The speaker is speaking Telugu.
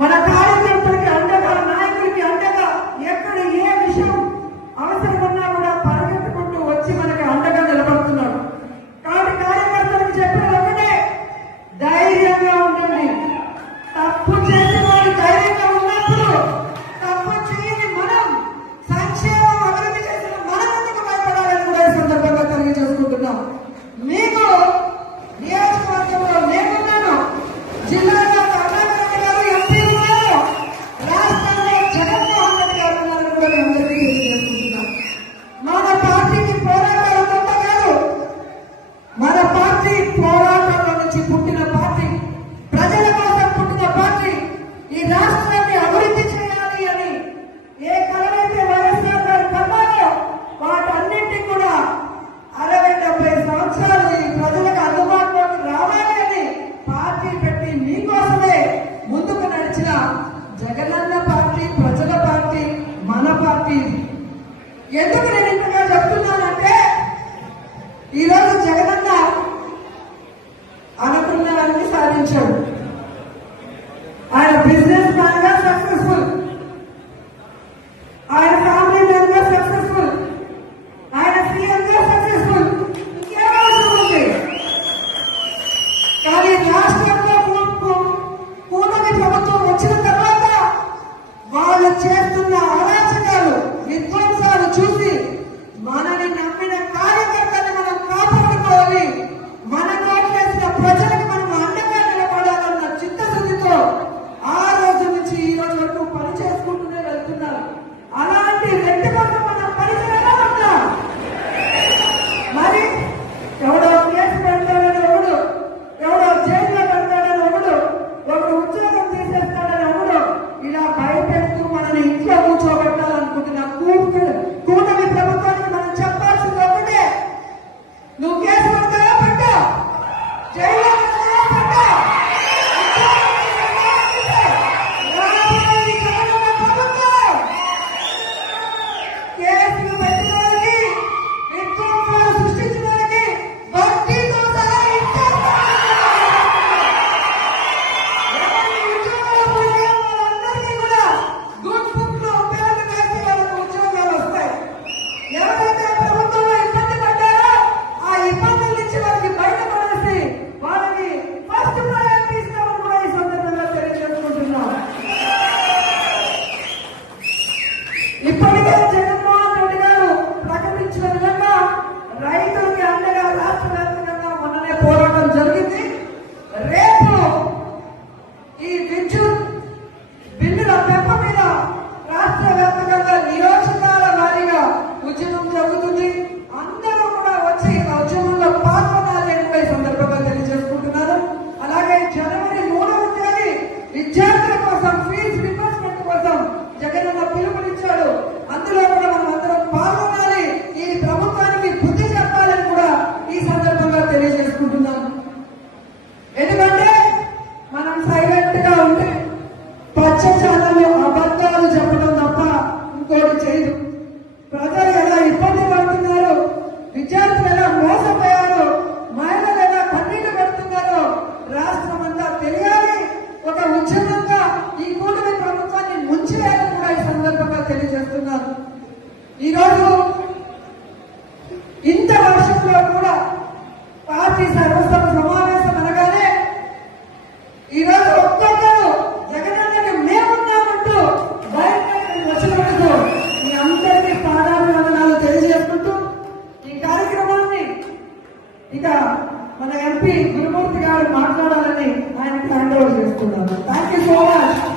మన కార్యకర్తలకి అండగా, నాయకులకి అండగా, ఎక్కడ ఏ విషయం అవసరమన్నా కూడా పరిగెత్తుకుంటూ వచ్చి మనకి అండగా నిలబడుతున్నాడు. కాబట్టి కార్యకర్తలకు చెప్పిన ఒకటే, ధైర్యంగా ఉండండి. తప్పు చేసిన వాళ్ళు ధైర్యంగా ఉన్నప్పుడు తప్పు చేయని మనం, సంక్షేమం అభివృద్ధి చేసిన మనం ఎందుకు భయపడాలని కూడా ఈ సందర్భంగా తెలియజేసుకుంటున్నాం. మీకు నియోజకవర్గంలో నేనున్నాను, జిల్లాలో కర్ణాకర్ గారు ఎంపీ ఉన్నారు, రాష్ట్రంలో జగన్మోహన్ రెడ్డి గారు ఉన్నారని కూడా మేము అందరికీ తెలియజేసుకుంటున్నాం. మన పార్టీకి పోరాటాలు తప్ప కాదు, మన పార్టీ పోరాటంలో నుంచి పుట్టిన పార్టీ, ప్రజల కోసం పుట్టిన పార్టీ. ఈ రాష్ట్రాన్ని అభివృద్ధి చేయాలి అని ఏ కలవైతే వైఎస్ఆర్ గారు కన్నారో వాటన్నింటినీ కూడా 60-70 సంవత్సరాలు ఈ ప్రజలకు అందుబాటులోకి రావాలి అని పార్టీ పెట్టి మీకోసమే ముందుకు నడిచిన జగనన్న పార్టీ, ప్రజల పార్టీ, మన పార్టీ. ఎందుకు నేను ఇంతగా చెప్తున్నానంటే, ఈరోజు జగనన్న అనుకున్నవన్నీ సాధించాడు. ఆయన బిజినెస్ మ్యాన్ గా సక్సెస్ఫుల్, ఆయన ఫ్యామిలీ మ్యాన్ గా సక్సెస్ఫుల్, ఆయన సీఎం గా సక్సెస్ఫుల్. ఇంకేం అవసరం ఉంది? కానీ రాష్ట్రంలో కూటమి ప్రభుత్వం వచ్చిన తర్వాత వాళ్ళు చేస్తున్న అరాచకాలు, విధ్వంసాలు చూసి మనని నమ్మిన కార్యకర్తలను మనం కాపాడుకోవాలి, మన కోట్లేసిన ప్రజలకు మనం అండగా నిలబడాలన్న చిత్తశుద్ధితో ఆ రోజు నుంచి ఈ రోజు వరకు పని చేసుకుంటూనే వెళ్తున్నారు. అలాంటి వ్యక్తి కోసం మనం పరిచయంగా ఉంటాం. మరి ఎవడో కేసు పెడతాడని ఒకడు, ఎవడో జైల్లో పెడతాడని ఒకడు ఉద్యోగం తీసేస్తాడని ఒకడు ఇలా భయపెడుతూ మనని ఇంట్లో కూర్చోబెట్టాలనుకుంటున్న కూటమి ప్రభుత్వానికి మనం చెప్పాల్సింది ఒకటే, నువ్వు కేసు పెడతావా పెట్టా, జైల్లో పెడతావా పెట్టా, కేసులు పెట్టడానికి, విధ్వంసాలు సృష్టించడానికి వడ్డీతో సహా ఇచ్చేస్తాం. ఉద్యోగాలు పోయిన వాళ్ళందరికీ కూడా గుడ్ బుక్ లో పేర్లు వేసి వాళ్ళకు ఉద్యోగాలు వస్తాయి. ఎవరైతే ప్రభుత్వంలో ఇబ్బంది పడ్డారో ఆ ఇబ్బందుల నుంచి వాళ్ళకి బయటపడేసి వాళ్ళకి ఫస్ట్ ప్రయారిటీ ఇస్తామని కూడా ఈ సందర్భంగా తెలియజేసుకుంటున్నాం. ఇప్పటికే జగన్మోహన్ రెడ్డి గారు ప్రకటించిన విధంగా రైతులకి అండగా రాష్ట్ర వ్యాప్తంగా మొన్ననే పోరాటం జరిగింది. రేపు ఈ విద్యుత్ బిల్లుల పెంపు మీద రాష్ట్ర వ్యాప్తంగా నియోజకాల వారీగా ఉద్యమం జరుగుతుంది. అందరూ కూడా వచ్చి ఆ ఉద్యమంలో పాల్గొనాలి అని కూడా ఈ సందర్భంగా తెలియజేసుకుంటున్నారు. అలాగే జనవరి 3వ తేదీ విద్యార్థుల కోసం ఫీజు రియంబర్స్మెంట్ కోసం జగనన్న పిలుపునిచ్చాడు. అందులో కూడా మనం అందరం పాల్గొనాలి, ఈ ప్రభుత్వానికి బుద్ధి చెప్పాలని కూడా ఈ సందర్భంగా తెలియజేసుకుంటున్నాను. ఎందుకంటే మనం సైలెంట్ గా ఉంటే పచ్చ ఛానల్లో అబద్ధాలు చెప్పడం తప్ప ఇంకోటి చేయదు. ప్రజలు ఎలా ఇబ్బంది పడుతున్నారు, విద్యార్థులు ఎలా మోసపోయారు, మహిళలు ఎలా కన్నీళ్లు పెడుతున్నారో రాష్ట్రం అంతా తెలియాలి. ఒక ఉద్యమంగా ఈ కూటమి ప్రభుత్వాన్ని ముంచివేయాలని కూడా ఈ సందర్భంగా తెలియజేస్తున్నారు. ఈరోజు ఇంత వర్షంలో కూడా పార్టీ సర్వసభ సమావేశం అనగానే ఈరోజు ఒక్కొక్కరు జగనన్నకి మేమున్నామంటూ బయటకు వచ్చినందుకు మీ అందరికీ పాదాభివందనాలు తెలియజేసుకుంటూ ఈ కార్యక్రమాన్ని ఇక మన ఎంపీ గురుమూర్తి గారు మాట్లాడాలని ఆయనకి హ్యాండ్ ఓవర్ చేస్తున్నాను. Thank you so much.